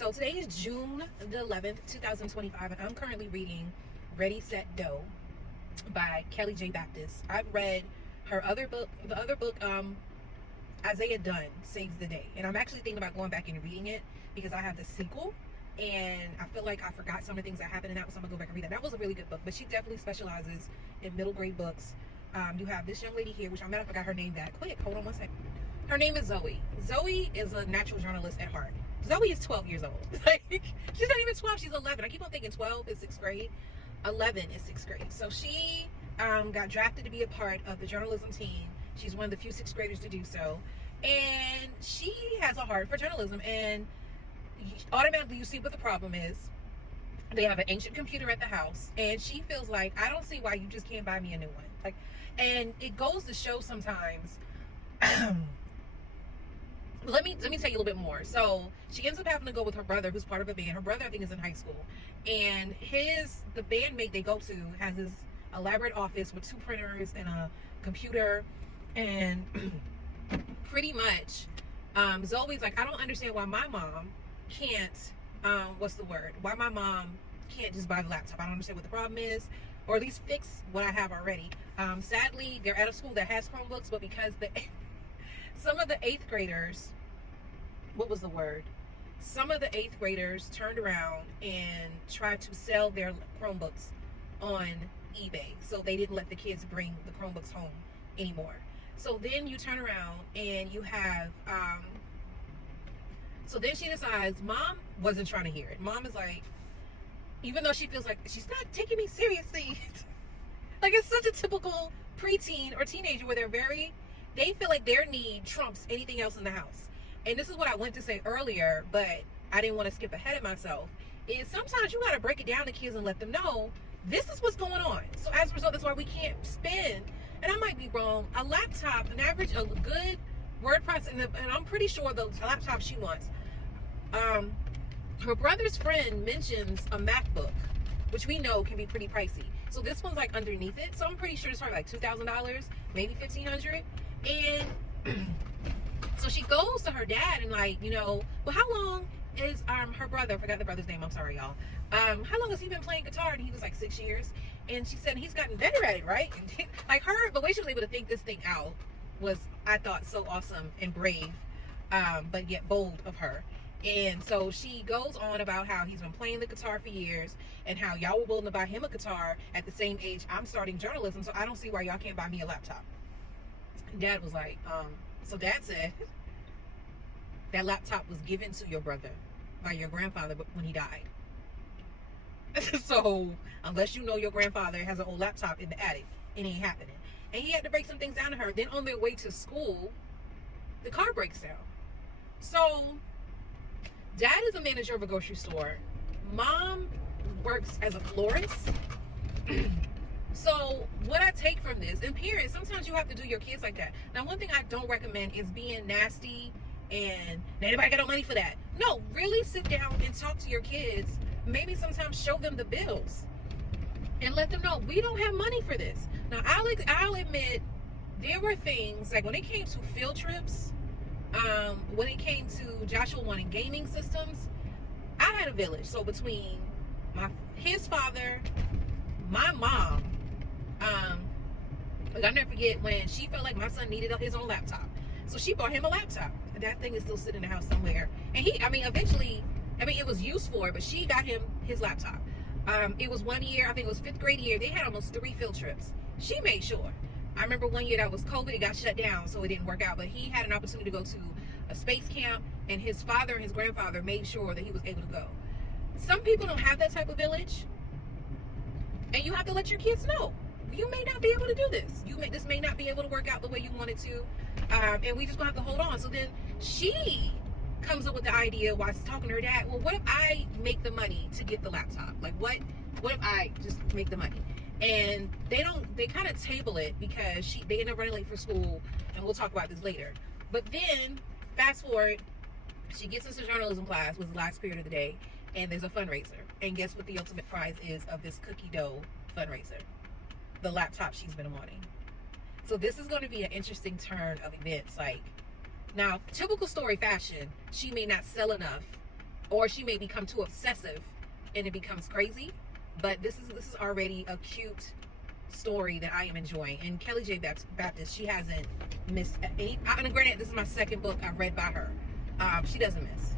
So today is June the 11th, 2025, and I'm currently reading Ready, Set, Doe by Kelly J. Baptist. I've read her other book, Isaiah Dunn Saves the Day. And I'm actually thinking about going back and reading it because I have the sequel. And I feel like I forgot some of the things that happened in that one, so I'm going to go back and read that. That was a really good book, but she definitely specializes in middle grade books. You have this young lady here, which I might have forgot her name that quick. Hold on one second. Her name is Zoe. Zoe is a natural journalist at heart. Zoe is 12 years old. Like, she's not even 12, she's 11. I keep on thinking 12 is 6th grade. 11 is 6th grade. So she got drafted to be a part of the journalism team. She's one of the few 6th graders to do so. And she has a heart for journalism. And automatically you see what the problem is. They have an ancient computer at the house. And she feels like, I don't see why you just can't buy me a new one. Like, and it goes to show sometimes... Let me tell you a little bit more. So she ends up having to go with her brother, who's part of a band. Her brother, I think, is in high school, and the bandmate they go to has this elaborate office with 2 printers and a computer, and pretty much Zoe's like, I don't understand why my mom can't why my mom can't just buy the laptop. I don't understand what the problem is, or at least fix what I have already. Sadly, they're at a school that has Chromebooks, but because some of the 8th graders, some of the 8th graders turned around and tried to sell their Chromebooks on eBay. So they didn't let the kids bring the Chromebooks home anymore. So then you turn around and you have, so then she decides, mom wasn't trying to hear it. Mom is like, even though she feels like she's not taking me seriously, like it's such a typical preteen or teenager where they feel like their need trumps anything else in the house. And this is what I went to say earlier, but I didn't want to skip ahead of myself, is sometimes you got to break it down to kids and let them know this is what's going on. So as a result, that's why we can't spend, and I might be wrong, a laptop, an average, a good word processor, and I'm pretty sure the laptop she wants. Her brother's friend mentions a MacBook, which we know can be pretty pricey. So this one's like underneath it. So I'm pretty sure it's probably like $2,000, maybe $1,500. And so she goes to her dad and like, well, how long is her brother, I forgot the brother's name, I'm sorry y'all, how long has he been playing guitar? And he was like 6 years. And she said he's gotten better at it, right? And like the way she was able to think this thing out was, I thought, so awesome and brave, but yet bold of her. And so she goes on about how he's been playing the guitar for years and how y'all were willing to buy him a guitar at the same age I'm starting journalism, so I don't see why y'all can't buy me a laptop. Dad was like, so Dad said that laptop was given to your brother by your grandfather when he died. So unless you know your grandfather has an old laptop in the attic, it ain't happening. And he had to break some things down to her. Then on their way to school, the car breaks down. So Dad is a manager of a grocery store. Mom works as a florist. So what I take from this, and parents, sometimes you have to do your kids like that. Now, one thing I don't recommend is being nasty and anybody got no money for that. No, really sit down and talk to your kids. Maybe sometimes show them the bills and let them know we don't have money for this. Now, I'll admit there were things like when it came to field trips, when it came to Joshua wanting gaming systems, I had a village. So between his father, my mom, I'll never forget when she felt like my son needed his own laptop. So she bought him a laptop. That thing is still sitting in the house somewhere. And eventually, it was used for it, but she got him his laptop. It was one year, I think it was 5th grade year, they had almost 3 field trips. She made sure. I remember one year that was COVID, it got shut down, so it didn't work out. But he had an opportunity to go to a space camp, and his father and his grandfather made sure that he was able to go. Some people don't have that type of village, and you have to let your kids know. You may not be able to do this. This may not be able to work out the way you want it to, and we just gonna have to hold on. So then she comes up with the idea while she's talking to her dad. Well, what if I make the money to get the laptop? Like, what if I just make the money? And they kind of table it because they end up running late for school, and we'll talk about this later. But then fast forward, she gets into journalism class, was the last period of the day, and there's a fundraiser. And guess what the ultimate prize is of this cookie dough fundraiser? The laptop she's been wanting. So this is going to be an interesting turn of events. Like, now, typical story fashion, she may not sell enough or she may become too obsessive and it becomes crazy. But this is already a cute story that I am enjoying. And Kelly J. Baptist, she hasn't missed any. And granted, this is my second book I've read by her. She doesn't miss.